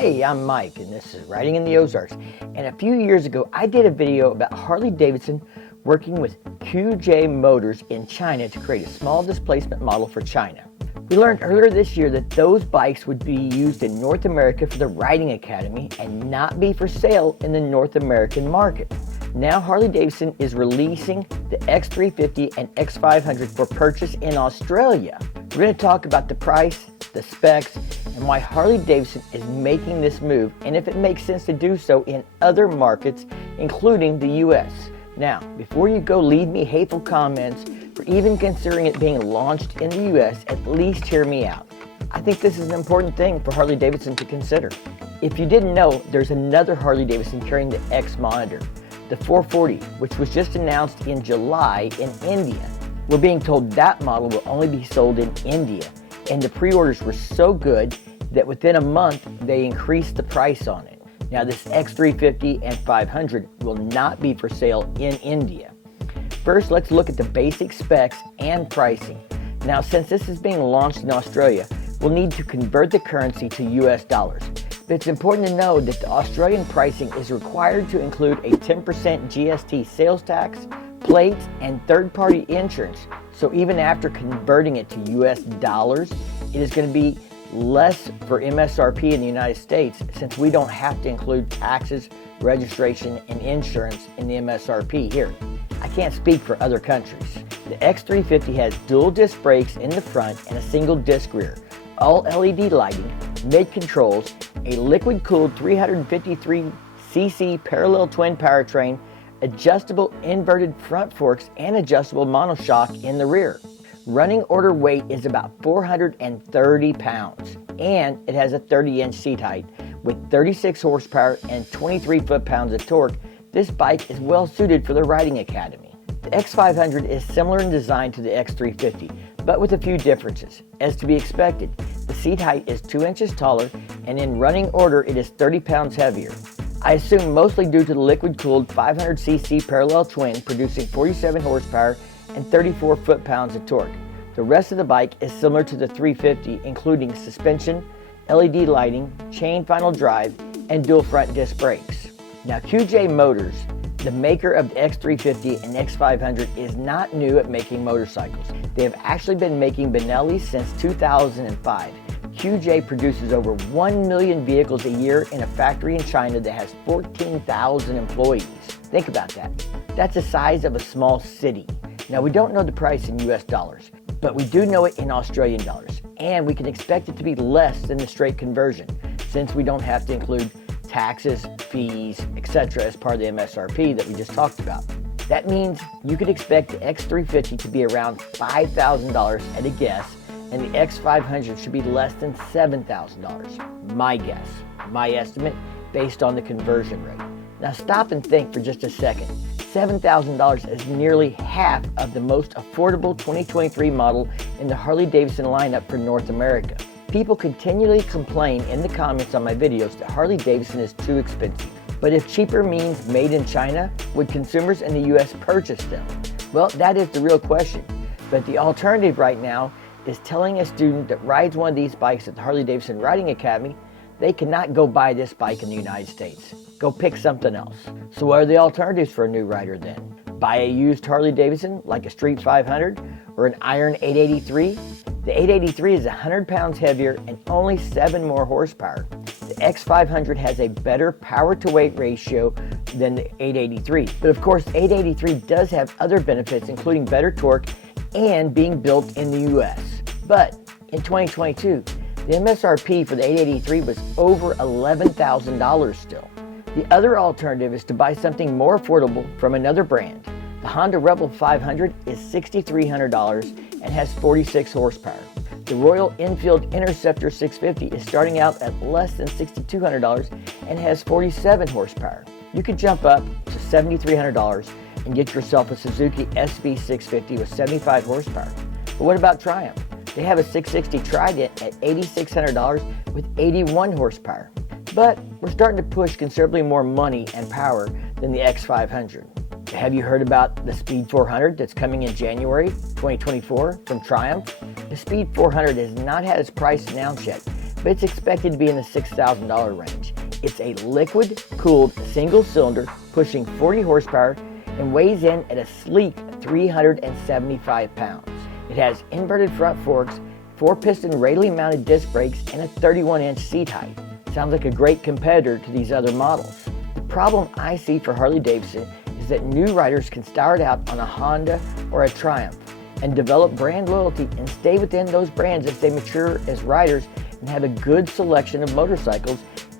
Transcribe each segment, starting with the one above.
Hey, I'm Mike, and this is Riding in the Ozarks. And a few years ago, I did a video about Harley Davidson working with QJ Motors in China to create a small displacement model for China. We learned earlier this year that those bikes would be used in North America for the Riding Academy and not be for sale in the North American market. Now Harley Davidson is releasing the X350 and X500 for purchase in Australia. We're going to talk about the price, the specs, and why Harley Davidson is making this move, and if it makes sense to do so in other markets, including the US. Now, before you go leave me hateful comments for even considering it being launched in the US, at least hear me out. I think this is an important thing for Harley Davidson to consider. If you didn't know, there's another Harley Davidson carrying the X monitor, the 440, which was just announced in July in India. We're being told that model will only be sold in India, and the pre-orders were so good that within a month they increased the price on it. Now this X350 and 500 will not be for sale in India. First, let's look at the basic specs and pricing. Now since this is being launched in Australia, we'll need to convert the currency to US dollars. But it's important to know that the Australian pricing is required to include a 10% GST sales tax, plates, and third-party insurance. So even after converting it to US dollars, it is going to be less for MSRP in the United States since we don't have to include taxes, registration, and insurance in the MSRP here. I can't speak for other countries. The X350 has dual disc brakes in the front and a single disc rear, all LED lighting, mid-controls, a liquid-cooled 353cc parallel twin powertrain, adjustable inverted front forks, and adjustable monoshock in the rear. Running order weight is about 430 pounds, and it has a 30-inch seat height. With 36 horsepower and 23 foot-pounds of torque, this bike is well suited for the Riding Academy. The X500 is similar in design to the X350, but with a few differences. As to be expected, the seat height is 2 inches taller, and in running order it is 30 pounds heavier. I assume mostly due to the liquid-cooled 500cc parallel twin producing 47 horsepower and 34 foot-pounds of torque. The rest of the bike is similar to the 350, including suspension, LED lighting, chain final drive, and dual front disc brakes. Now QJ Motors, the maker of the X350 and X500, is not new at making motorcycles. They have actually been making Benellis since 2005. QJ produces over 1 million vehicles a year in a factory in China that has 14,000 employees. Think about that. That's the size of a small city. Now we don't know the price in US dollars, but we do know it in Australian dollars, and we can expect it to be less than the straight conversion since we don't have to include taxes, fees, etc. as part of the MSRP that we just talked about. That means you could expect the X350 to be around $5,000 at a guess, and the X500 should be less than $7,000. My guess, my estimate, based on the conversion rate. Now stop and think for just a second. $7,000 is nearly half of the most affordable 2023 model in the Harley Davidson lineup for North America. People continually complain in the comments on my videos that Harley Davidson is too expensive. But if cheaper means made in China, would consumers in the US purchase them? Well, that is the real question. But the alternative right now is telling a student that rides one of these bikes at the Harley Davidson Riding Academy, they cannot go buy this bike in the United States. Go pick something else. So what are the alternatives for a new rider then? Buy a used Harley Davidson like a Street 500 or an Iron 883? The 883 is 100 pounds heavier and only 7 more horsepower. The X500 has a better power to weight ratio than the 883. But of course, 883 does have other benefits, including better torque and being built in the US. But in 2022, the MSRP for the 883 was over $11,000 still. The other alternative is to buy something more affordable from another brand. The Honda Rebel 500 is $6,300 and has 46 horsepower. The Royal Enfield Interceptor 650 is starting out at less than $6,200 and has 47 horsepower. You could jump up to $7,300 and get yourself a Suzuki SV 650 with 75 horsepower. But what about Triumph? They have a 660 Trident at $8,600 with 81 horsepower. But we're starting to push considerably more money and power than the X500. Have you heard about the Speed 400 that's coming in January 2024 from Triumph? The Speed 400 has not had its price announced yet, but it's expected to be in the $6,000 range. It's a liquid-cooled single-cylinder pushing 40 horsepower and weighs in at a sleek 375 pounds. It has inverted front forks, 4-piston radially mounted disc brakes, and a 31-inch seat height. Sounds like a great competitor to these other models. The problem I see for Harley Davidson is that new riders can start out on a Honda or a Triumph and develop brand loyalty and stay within those brands as they mature as riders and have a good selection of motorcycles,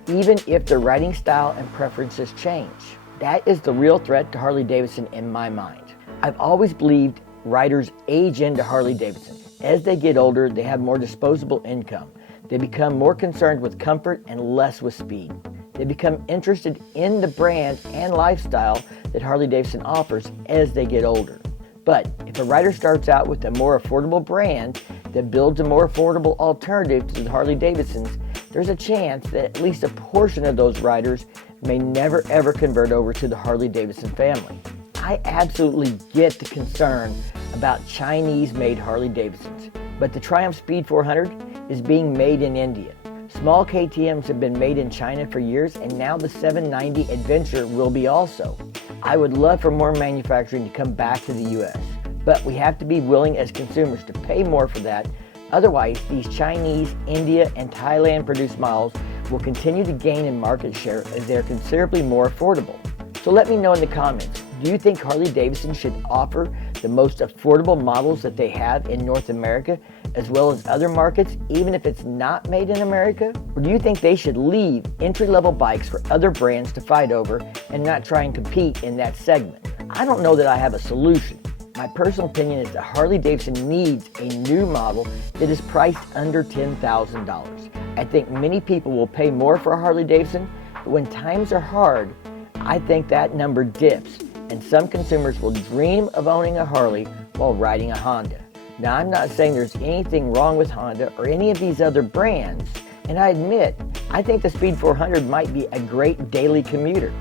even if their riding style and preferences change. That is the real threat to Harley Davidson in my mind. I've always believed riders age into Harley Davidson. As they get older, they have more disposable income. They become more concerned with comfort and less with speed. They become interested in the brand and lifestyle that Harley Davidson offers as they get older. But if a rider starts out with a more affordable brand that builds a more affordable alternative to the Harley Davidsons, there's a chance that at least a portion of those riders may never ever convert over to the Harley Davidson family. I absolutely get the concern about Chinese-made Harley Davidsons, but the Triumph Speed 400 is being made in India. Small KTMs have been made in China for years, and now the 790 Adventure will be also. I would love for more manufacturing to come back to the US, but we have to be willing as consumers to pay more for that. Otherwise, these Chinese, India, and Thailand-produced models will continue to gain in market share as they are considerably more affordable. So let me know in the comments, do you think Harley Davidson should offer the most affordable models that they have in North America as well as other markets, even if it's not made in America? Or do you think they should leave entry-level bikes for other brands to fight over and not try and compete in that segment? I don't know that I have a solution. My personal opinion is that Harley Davidson needs a new model that is priced under $10,000. I think many people will pay more for a Harley Davidson, but when times are hard, I think that number dips, and some consumers will dream of owning a Harley while riding a Honda. Now, I'm not saying there's anything wrong with Honda or any of these other brands, and I admit, I think the Speed 400 might be a great daily commuter.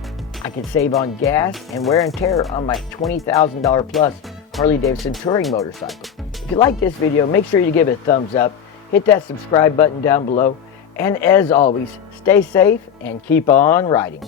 I could save on gas and wear and tear on my $20,000 plus Harley Davidson touring motorcycle. If you like this video, make sure you give it a thumbs up, hit that subscribe button down below, and as always, stay safe and keep on riding.